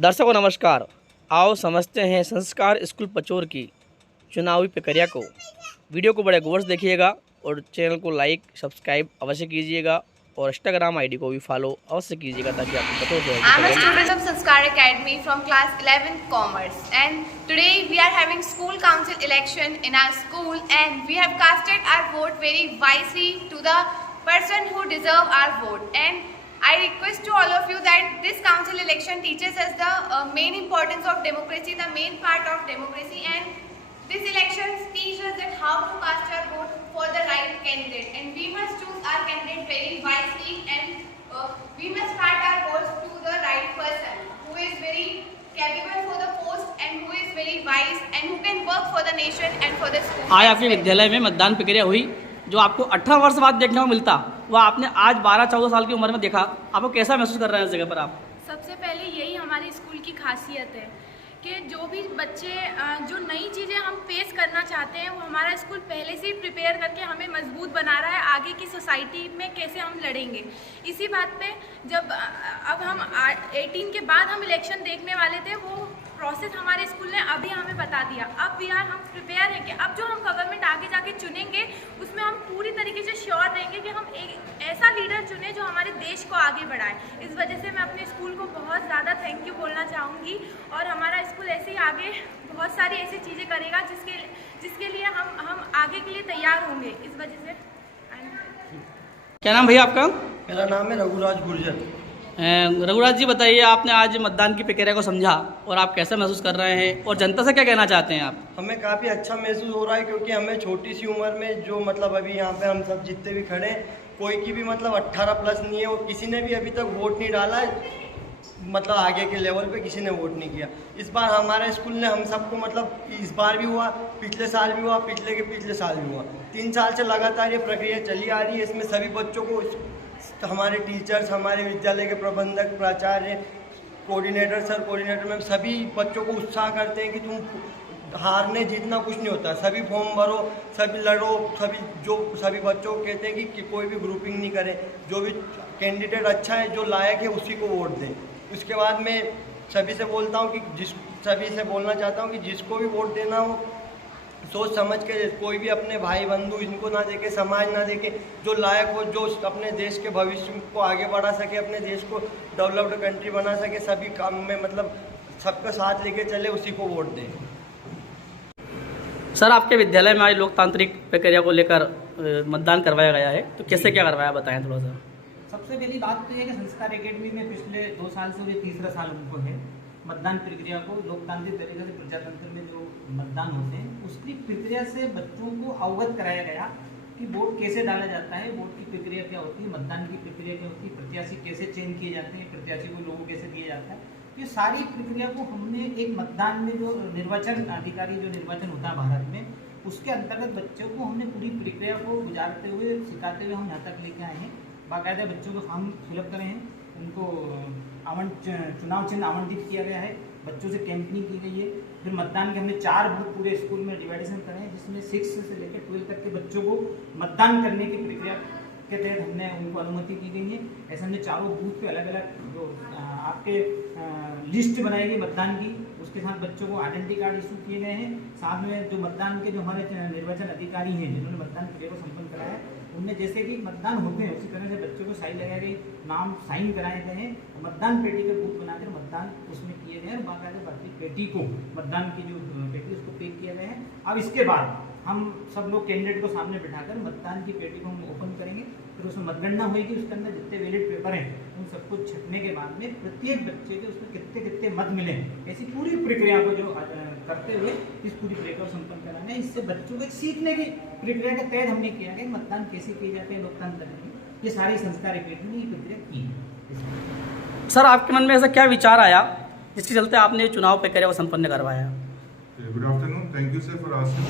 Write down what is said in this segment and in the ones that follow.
दर्शकों नमस्कार। आओ समझते हैं संस्कार स्कूल पचोर की चुनावी प्रक्रिया को। वीडियो को बड़े गौर से देखिएगा और चैनल को लाइक सब्सक्राइब अवश्य कीजिएगा और इंस्टाग्राम आईडी को भी फॉलो अवश्य कीजिएगा ताकि आपको पता हो जाए। I'm a student of Sanskar Academy from class 11th Commerce, and today we are having school council election in our school, and we have casted our vote very wisely to the person who deserve our vote. And I request to all of you that this council election teaches us the main importance of democracy, the main part of democracy, and this election teaches us that how to cast our vote for the right candidate, and we must choose our candidate very wisely, and we must start our votes to the right person who is very capable for the post and who is very wise and who can work for the nation and for the school. आज आपके विद्यालय में मतदान प्रक्रिया हुई जो आपको 18 वर्ष बाद देखने को मिलता, वह आपने आज 12-14 साल की उम्र में देखा। आपको कैसा महसूस कर रहे हैं इस जगह पर आप? सबसे पहले यही हमारे स्कूल की खासियत है कि जो भी बच्चे जो नई चीज़ें हम फेस करना चाहते हैं वो हमारा स्कूल पहले से ही प्रिपेयर करके हमें मजबूत बना रहा है आगे की सोसाइटी में कैसे हम लड़ेंगे। इसी बात पे जब अब हम 18 के बाद हम इलेक्शन देखने वाले थे, वो प्रोसेस हमारे स्कूल ने अभी हमें बता दिया। अब हम प्रिपेयर हैं कि अब जो हम गवर्नमेंट आगे जाके चुनेंगे उसमें हम पूरी तरीके से श्योर रहेंगे कि हम एक ऐसा लीडर चुने जो हमारे देश को आगे बढ़ाए। इस वजह से मैं अपने स्कूल को बहुत ज़्यादा थैंक यू बोलना चाहूँगी और हमारा स्कूल ऐसे ही आगे बहुत सारी ऐसी चीज़ें करेगा जिसके लिए हम आगे के लिए तैयार होंगे। इस वजह से क्या नाम भैया आपका? मेरा नाम है रघुराज गुर्जर। रघुराज जी बताइए, आपने आज मतदान की प्रक्रिया को समझा और आप कैसा महसूस कर रहे हैं और जनता से क्या कहना चाहते हैं आप? हमें काफ़ी अच्छा महसूस हो रहा है क्योंकि हमें छोटी सी उम्र में जो मतलब अभी यहाँ पे हम सब जितने भी खड़े हैं, कोई की भी मतलब 18 प्लस नहीं है और किसी ने भी अभी तक वोट नहीं डाला है। मतलब आगे के लेवल पे किसी ने वोट नहीं किया। इस बार हमारे स्कूल ने हम सबको मतलब इस बार भी हुआ, पिछले साल भी हुआ, पिछले के पिछले साल भी हुआ। 3 साल से लगातार ये प्रक्रिया चली आ रही है। इसमें सभी बच्चों को, हमारे टीचर्स, हमारे विद्यालय के प्रबंधक, प्राचार्य, कोऑर्डिनेटर, सर कोऑर्डिनेटर में सभी बच्चों को उत्साह करते हैं कि तुम हारने जीतना कुछ नहीं होता, सभी फॉर्म भरो, सभी लड़ो, सभी बच्चों को कहते हैं कि कोई भी ग्रुपिंग नहीं करें, जो भी कैंडिडेट अच्छा है, जो लायक है उसी को वोट दें। उसके बाद मैं सभी से बोलता हूँ कि सभी से बोलना चाहता हूँ कि जिसको भी वोट देना हो सोच समझ के, कोई भी अपने भाई बंधु इनको ना देखे, समाज ना देखे, जो लायक हो, जो अपने देश के भविष्य को आगे बढ़ा सके, अपने देश को डेवलप्ड कंट्री बना सके, सभी काम में मतलब सबका साथ लेके चले, उसी को वोट दें। सर, आपके विद्यालय में आज लोकतांत्रिक प्रक्रिया को लेकर मतदान करवाया गया है, तो कैसे क्या करवाया बताएं थोड़ा सा। सबसे पहली बात तो यह कि संस्कार एकेडमी में पिछले 2 साल से ये तीसरा साल उनको है मतदान प्रक्रिया को लोकतांत्रिक तरीके से प्रजातंत्र में जो मतदान होते हैं उसकी प्रक्रिया से बच्चों को अवगत कराया गया कि वोट कैसे डाला जाता है, वोट की प्रक्रिया क्या होती है, मतदान की प्रक्रिया क्या होती है, प्रत्याशी कैसे चयन किए जाते हैं, प्रत्याशी को लोगों कैसे दिया जाता है। ये सारी प्रक्रिया को हमने एक मतदान में जो निर्वाचन अधिकारी जो निर्वाचन होता है भारत में, उसके अंतर्गत बच्चों को हमने पूरी प्रक्रिया को गुजारते हुए सिखाते हुए हम यहाँ तक लेके आए हैं। बाकायदा बच्चों को फॉर्म फिलअप करे हैं, उनको चुनाव चिन्ह आवंटित किया गया है, बच्चों से कैंपिंग की गई है। फिर मतदान के हमने 4 बूथ पूरे स्कूल में डिवाइडेशन करे हैं जिसमें 6 से लेकर 12 तक के बच्चों को मतदान करने की प्रक्रिया के तहत हमने उनको अनुमति की गई है। ऐसे हमने चारों बूथ पे अलग अलग जो आपके लिस्ट बनाई गई मतदान की, उसके साथ बच्चों को आइडेंटिटी कार्ड इशू किए गए हैं। साथ में जो मतदान के जो हमारे निर्वाचन अधिकारी हैं जिन्होंने मतदान प्रक्रिया को संपन्न कराया है, उनमें जैसे कि मतदान होते हैं उसी तरह से बच्चों को साइन लगाई गई, नाम साइन कराए गए हैं, मतदान पेटी के बूथ बनाकर मतदान उसमें किए गए हैं और बाकायदा पेटी को मतदान की जो पेटी उसको पैक किया गया है। अब इसके बाद हम सब लोग कैंडिडेट को सामने बिठाकर मतदान की पेटी को हम ओपन करेंगे, फिर उसमें मतगणना होगी, उसके अंदर जितने वैलिड पेपर हैं उन सबको छपने के बाद में प्रत्येक बच्चे के उसमें कितने कितने मत मिले, ऐसी पूरी प्रक्रिया को जो करते हुए इस पूरी प्रक्रिया को संपन्न कराना है। इससे बच्चों को एक सीखने की प्रक्रिया के तहत हमने किया है मतदान कैसे किए जाते हैं लोकतंत्र में, ये सारी संस्कार एकेडमी की प्रक्रिया की है। सर, आपके मन में ऐसा क्या विचार आया जिसके चलते आपने चुनाव प्रक्रिया को संपन्न करवाया? Good afternoon. Thank you, sir, for asking.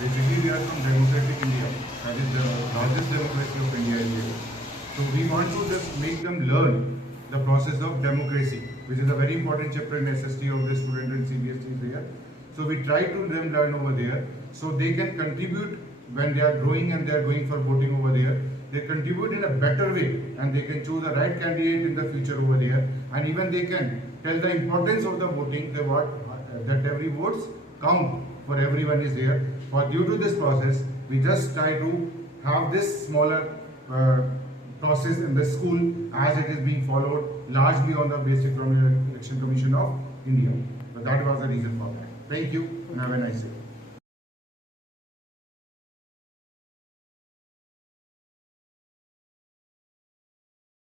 Basically, we are from Democratic India. That is the largest democracy of India is here. So we want to just make them learn the process of democracy, which is a very important chapter in SST of the student and CBST is there. So we try to them learn over there, so they can contribute when they are growing and they are going for voting over there. they contribute in a better way and they can choose the right candidate in the future over there, and even they can tell the importance of the voting, that every votes count for everyone is there. For due to this process, we just try to have this smaller process in the school as it is being followed largely on the basic from the Election Commission of India. So that was the reason for that. Thank you and have a nice day.